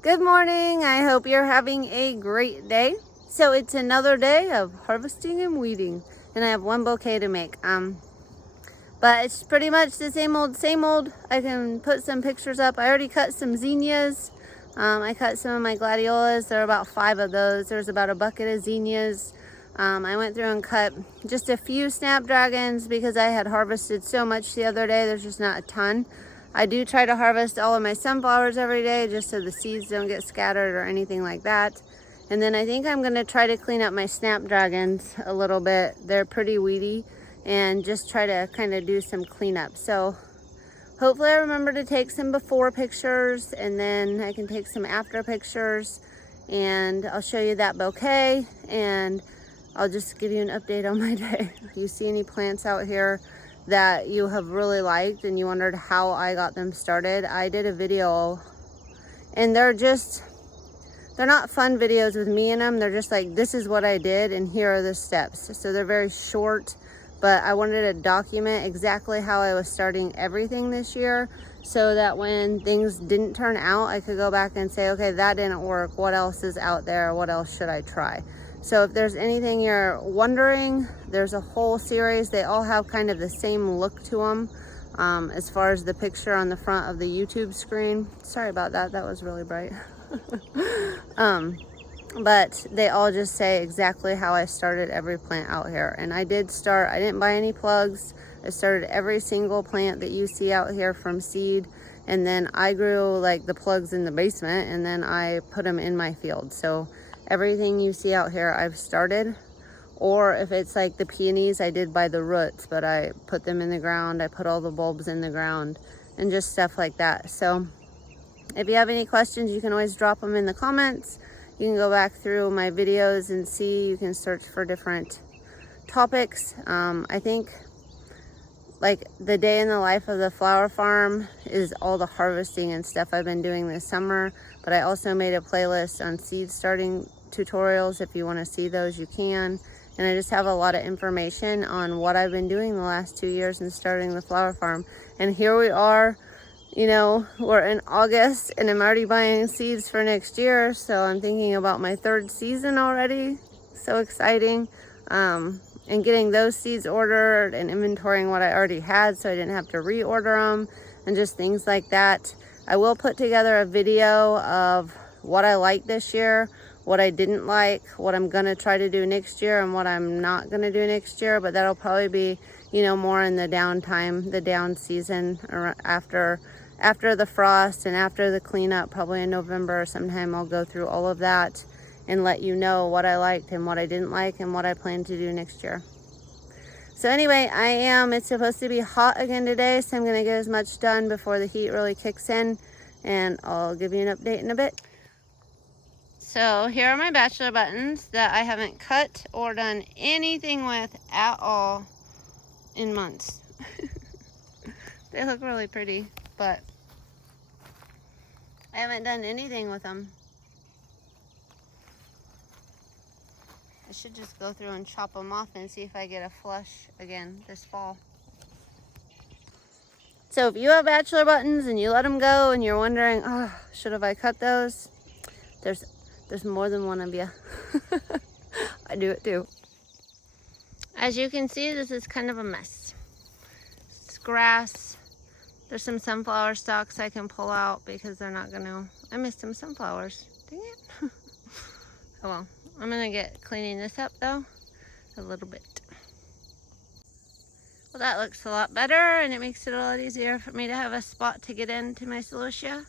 Good morning. I hope you're having a great day. So it's another day of harvesting and weeding, and I have one bouquet to make. But it's pretty much the same old, same old. I can put some pictures up. I already cut some zinnias. I cut some of my gladiolas. There are about 5 of those. There's about a bucket of zinnias. I went through and cut just a few snapdragons because I had harvested so much the other day. There's just not a ton. I do try to harvest all of my sunflowers every day just so the seeds don't get scattered or anything like that. And then I think I'm going to try to clean up my snapdragons a little bit. They're pretty weedy, and just try to kind of do some cleanup. So hopefully I remember to take some before pictures, and then I can take some after pictures, and I'll show you that bouquet, and I'll just give you an update on my day. If you see any plants out here that you have really liked and you wondered how I got them started, I did a video, and they're not fun videos with me in them. They're just like, this is what I did and here are the steps. So they're very short, but I wanted to document exactly how I was starting everything this year, so that when things didn't turn out, I could go back and say, okay, that didn't work. What else is out there? What else should I try? So if there's anything you're wondering, there's a whole series. They all have kind of the same look to them, as far as the picture on the front of the YouTube screen. Sorry about that. That was really bright. But they all just say exactly how I started every plant out here. And I didn't buy any plugs. I started every single plant that you see out here from seed, and then I grew like the plugs in the basement, and then I put them in my field. So everything you see out here I've started, or if it's like the peonies, I did by the roots, but I put them in the ground. I put all the bulbs in the ground and just stuff like that. So if you have any questions, you can always drop them in the comments. You can go back through my videos and see. You can search for different topics. I think like the day in the life of the flower farm is all the harvesting and stuff I've been doing this summer. But I also made a playlist on seed starting tutorials. If you want to see those, you can. And I just have a lot of information on what I've been doing the last 2 years in starting the flower farm. And here we are. You know, we're in August and I'm already buying seeds for next year. So I'm thinking about my 3rd season already. So exciting. And getting those seeds ordered and inventorying what I already had so I didn't have to reorder them and just things like that. I will put together a video of what I liked this year, what I didn't like, what I'm going to try to do next year, and what I'm not going to do next year. But that'll probably be, you know, more in the downtime, the down season, or after the frost and after the cleanup, probably in November or sometime. I'll go through all of that and let you know what I liked and what I didn't like and what I plan to do next year. So anyway, it's supposed to be hot again today, so I'm gonna get as much done before the heat really kicks in, and I'll give you an update in a bit. So here are my Bachelor Buttons that I haven't cut or done anything with at all in months. They look really pretty, but I haven't done anything with them. I should just go through and chop them off and see if I get a flush again this fall. So if you have Bachelor Buttons and you let them go and you're wondering, oh, should have I cut those? There's more than one of you. I do it too. As you can see, this is kind of a mess. It's grass. There's some sunflower stalks I can pull out because they're not gonna, I missed some sunflowers. Dang it. Oh well. I'm gonna get cleaning this up though, a little bit. Well, that looks a lot better, and it makes it a lot easier for me to have a spot to get into my celosia.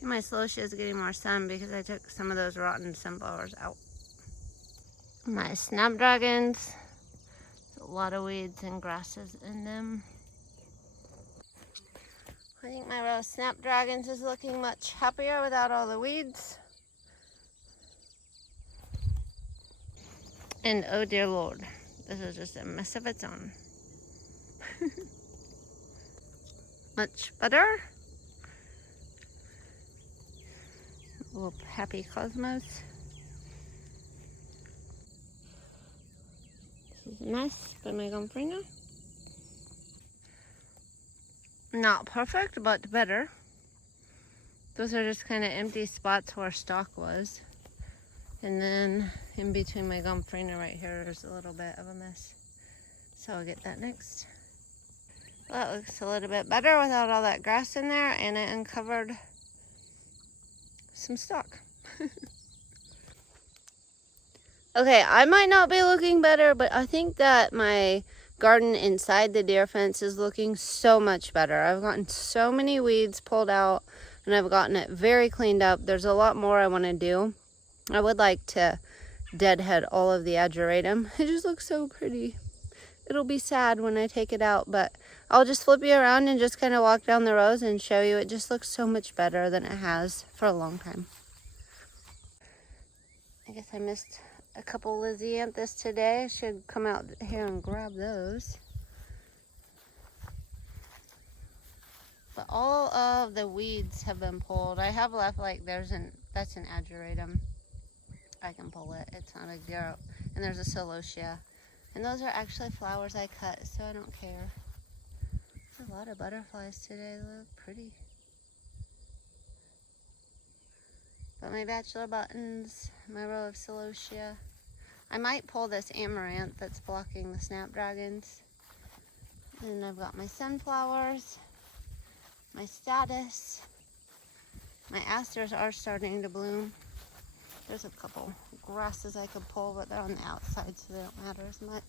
And my celosia is getting more sun because I took some of those rotten sunflowers out. My snapdragons, there's a lot of weeds and grasses in them. I think my row of snapdragons is looking much happier without all the weeds. And oh dear Lord, this is just a mess of its own. Much better. Little happy cosmos. This is a mess by my gomfrino. Not perfect, but better. Those are just kind of empty spots where stock was. And then in between my gomphrena right here, there's a little bit of a mess. So I'll get that next. Well, that looks a little bit better without all that grass in there, and it uncovered some stock. Okay, I might not be looking better, but I think that my garden inside the deer fence is looking so much better. I've gotten so many weeds pulled out, and I've gotten it very cleaned up. There's a lot more I want to do. I would like to deadhead all of the ageratum. It just looks so pretty. It'll be sad when I take it out, but I'll just flip you around and just kind of walk down the rows and show you. It just looks so much better than it has for a long time. I guess I missed a couple Lysianthus today. I should come out here and grab those. But all of the weeds have been pulled. I have left, like, that's an ageratum. I can pull it. It's not a big deal. And there's a celosia. And those are actually flowers I cut, so I don't care. There's a lot of butterflies today. They look pretty. But my Bachelor Buttons, my row of celosia. I might pull this amaranth that's blocking the snapdragons. And I've got my sunflowers, my status. My asters are starting to bloom. There's a couple grasses I could pull, but they're on the outside, so they don't matter as much.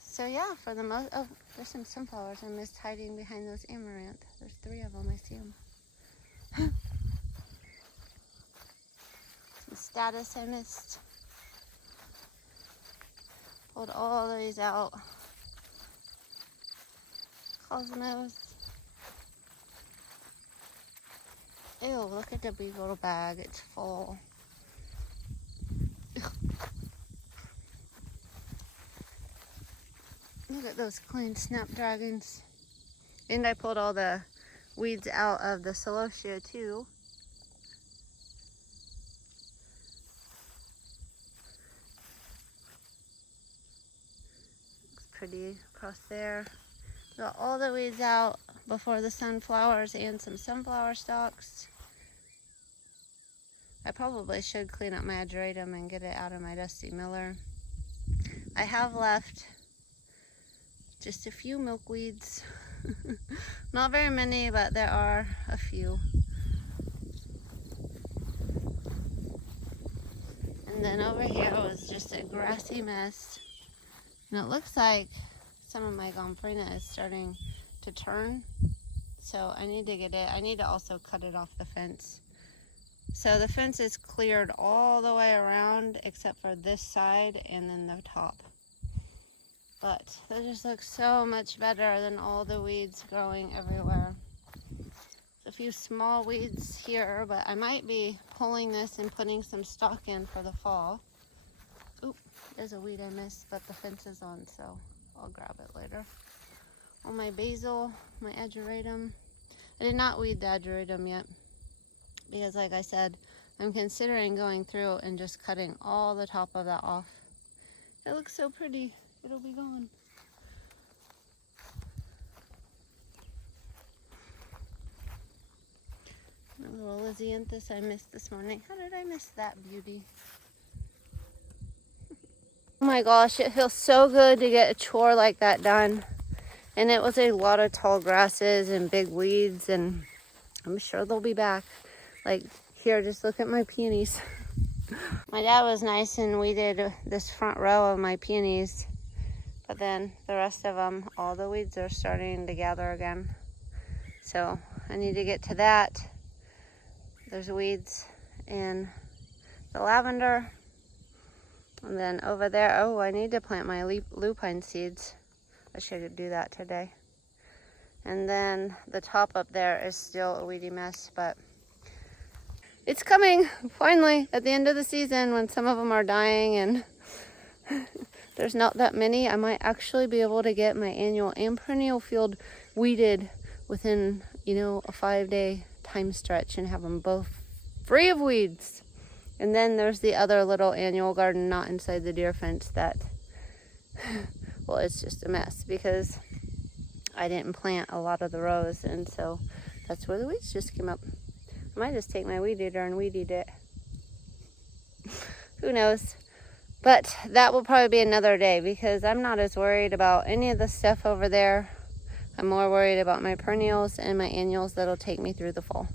So yeah, for the most, oh, there's some sunflowers I missed hiding behind those amaranth. There's 3 of them, I see them. Some status I missed. Pulled all these out. Cosmos. Ew, look at the big little bag, it's full. Look at those clean snapdragons. And I pulled all the weeds out of the celosia too. Looks pretty across there. Got all the weeds out before the sunflowers and some sunflower stalks. I probably should clean up my ageratum and get it out of my dusty miller. I have left just a few milkweeds. Not very many, but there are a few. And then over here was just a grassy mess. And it looks like some of my gomphrena is starting to turn. So I need to get it. I need to also cut it off the fence. So the fence is cleared all the way around except for this side and then the top. But that just looks so much better than all the weeds growing everywhere. A few small weeds here, but I might be pulling this and putting some stock in for the fall. Oop, there's a weed I missed, but the fence is on, so I'll grab it later. All my basil, my ageratum. I did not weed the ageratum yet, because like I said, I'm considering going through and just cutting all the top of that off. It looks so pretty. It'll be gone. A little Lysianthus I missed this morning. How did I miss that beauty? Oh my gosh, it feels so good to get a chore like that done. And it was a lot of tall grasses and big weeds, and I'm sure they'll be back. Like here, just look at my peonies. My dad was nice and weeded this front row of my peonies. But then the rest of them, all the weeds are starting to gather again. So I need to get to that. There's weeds in the lavender. And then over there, oh, I need to plant my lupine seeds. I should do that today. And then the top up there is still a weedy mess, but it's coming finally at the end of the season when some of them are dying and there's not that many. I might actually be able to get my annual and perennial field weeded within, you know, a 5-day time stretch and have them both free of weeds. And then there's the other little annual garden not inside the deer fence that, well, it's just a mess because I didn't plant a lot of the rows, and so that's where the weeds just came up. I might just take my weed eater and weed eat it. Who knows? But that will probably be another day, because I'm not as worried about any of the stuff over there. I'm more worried about my perennials and my annuals that'll take me through the fall.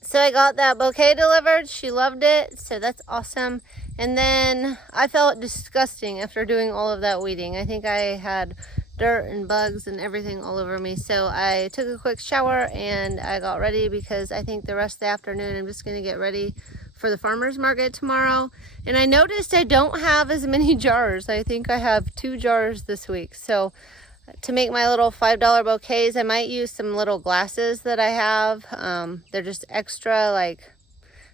So I got that bouquet delivered. She loved it, so that's awesome. And then I felt disgusting after doing all of that weeding. I think I had dirt and bugs and everything all over me. So I took a quick shower and I got ready, because I think the rest of the afternoon I'm just gonna get ready for the farmer's market tomorrow. And I noticed I don't have as many jars. I think I have 2 jars this week. So to make my little $5 bouquets, I might use some little glasses that I have. They're just extra,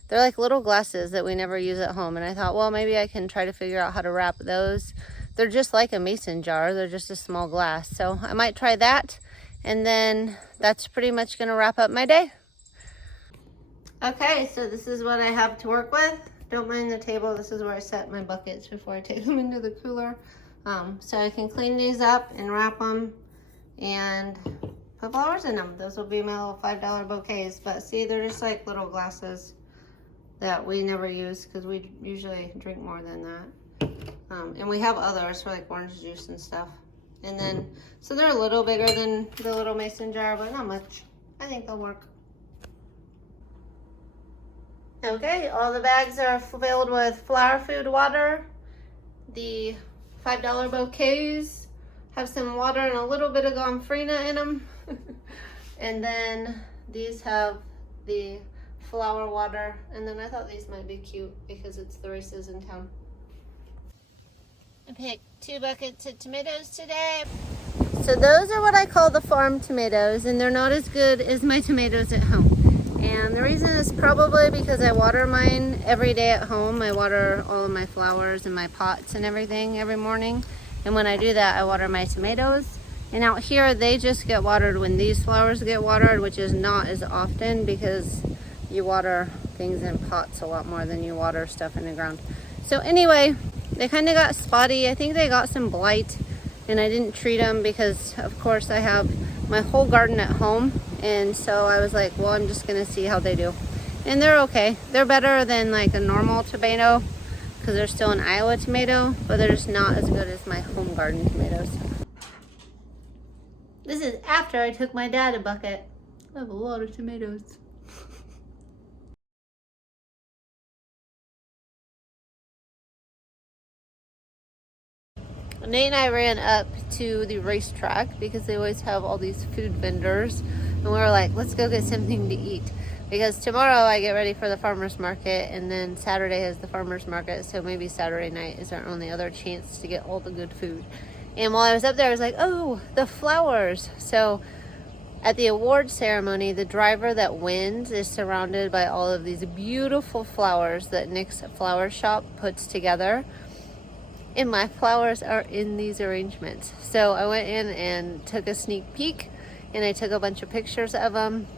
they're like little glasses that we never use at home. And I thought, well, maybe I can try to figure out how to wrap those. They're just like a mason jar. They're just a small glass. So I might try that. And then that's pretty much gonna wrap up my day. Okay, so this is what I have to work with. Don't mind the table. This is where I set my buckets before I take them into the cooler. So I can clean these up and wrap them and put flowers in them. Those will be my little $5 bouquets. But see, they're just like little glasses that we never use, because we usually drink more than that. And we have others for like orange juice and stuff. And then, so they're a little bigger than the little mason jar, but not much. I think they'll work. Okay, all the bags are filled with flower food water. The $5 bouquets have some water and a little bit of gomphrena in them. And then these have the flower water. And then I thought these might be cute because it's the races in town. I picked 2 buckets of tomatoes today. So those are what I call the farm tomatoes, and they're not as good as my tomatoes at home. And the reason is probably because I water mine every day at home. I water all of my flowers and my pots and everything every morning. And when I do that, I water my tomatoes. And out here, they just get watered when these flowers get watered, which is not as often, because you water things in pots a lot more than you water stuff in the ground. So anyway, they kind of got spotty. I think they got some blight, and I didn't treat them because, of course, I have my whole garden at home. And so I was like, well, I'm just gonna see how they do. And they're okay. They're better than like a normal tomato, because they're still an Iowa tomato, but they're just not as good as my home garden tomatoes. This is after I took my dad a bucket. I have a lot of tomatoes. Nate and I ran up to the racetrack because they always have all these food vendors, and we were like, let's go get something to eat, because tomorrow I get ready for the farmer's market, and then Saturday is the farmer's market, so maybe Saturday night is our only other chance to get all the good food. And while I was up there, I was like, oh, the flowers. So at the award ceremony, the driver that wins is surrounded by all of these beautiful flowers that Nick's flower shop puts together. And my flowers are in these arrangements. So I went in and took a sneak peek, and I took a bunch of pictures of them,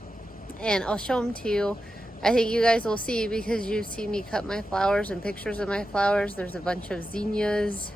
and I'll show them to you. I think you guys will see, because you've seen me cut my flowers and pictures of my flowers. There's a bunch of zinnias,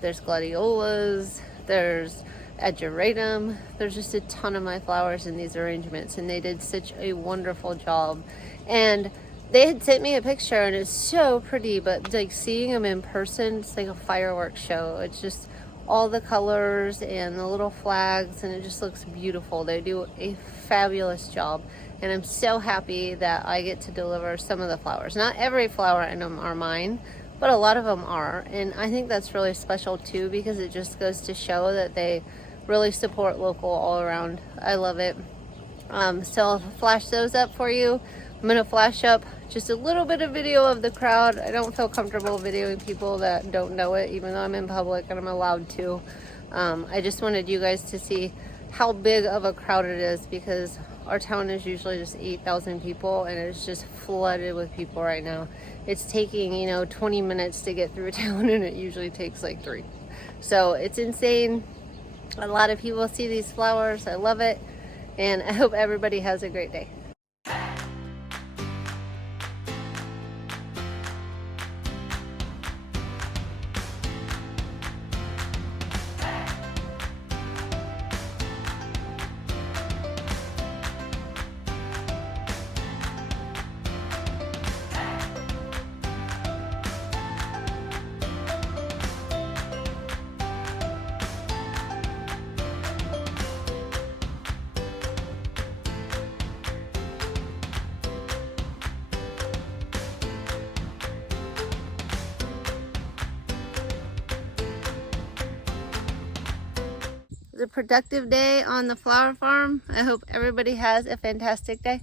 there's gladiolas, there's ageratum. There's just a ton of my flowers in these arrangements, and they did such a wonderful job. And they had sent me a picture, and it's so pretty, but like seeing them in person, it's like a fireworks show. It's just all the colors and the little flags, and it just looks beautiful. They do a fabulous job, and I'm so happy that I get to deliver some of the flowers. Not every flower in them are mine, but a lot of them are, and I think that's really special too, because it just goes to show that they really support local all around. I love it. So I'll flash those up for you. I'm gonna flash up just a little bit of video of the crowd. I don't feel comfortable videoing people that don't know it, even though I'm in public and I'm allowed to. I just wanted you guys to see how big of a crowd it is, because our town is usually just 8,000 people, and it's just flooded with people right now. It's taking, 20 minutes to get through town, and it usually takes like 3. So it's insane. A lot of people see these flowers. I love it, and I hope everybody has a great day. It was a productive day on the flower farm. I hope everybody has a fantastic day.